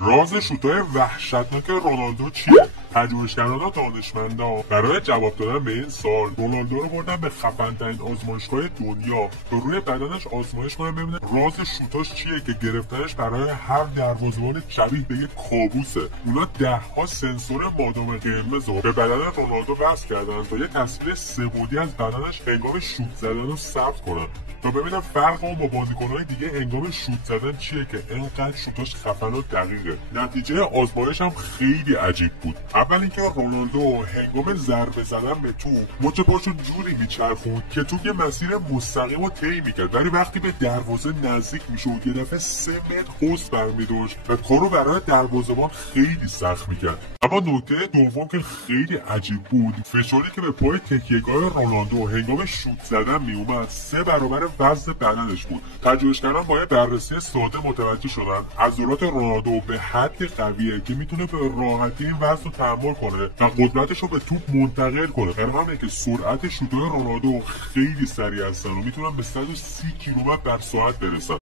راز شوت‌های وحشتناک رونالدو چیه؟ پژوهشگران و دانشمندان برای جواب دادن به این سوال رونالدو رو بردن به خفن‌ترین آزمایشگاه دنیا تا روی بدنش آزمایش کنن ببینن راز شوتاش چیه که گرفتنش برای هر دروازه‌بان شبیه به یک کابوسه. اونا 10 سنسور مادام قرمز رو به بدن رونالدو وصل کردن تا یه تصویر سه‌بعدی از بدنش هنگام شوت زدن رو ثبت کنن تا ببینن فرق اون با بازیکن‌های دیگه هنگام شوت زدن چیه که اینقدر شوتاش خفن و دقیقه. نتیجه آزمایش هم خیلی عجیب بود. اول اینکه رونالدو هنگام ضربه زدن به توپ مچ پاشو جوری میچرخوند که توپ یه مسیر مستقیم رو طی میکرد، ولی وقتی به دروازه نزدیک میشد یه دفعه 3 متر حوض برمیداشت و کارو برای دروازه‌بان خیلی سخت میکرد. اما نکته دوم که خیلی عجیب بود، فشاری که به پای تکیه‌گاه رونالدو هنگام شوت زدن میومد 3 برابر وزن بدنش بود. پژوهشگران با بررسی ساده متوجه شدن عضلات رونالدو به حد قویه که میتونه به راحتی این وزن رو تحمل کنه و قدرتش رو به توپ منتقل کنه. در همینه که سرعت شوت‌های رونالدو خیلی سریع هستن و میتونن به 130 کیلومتر در ساعت برسن.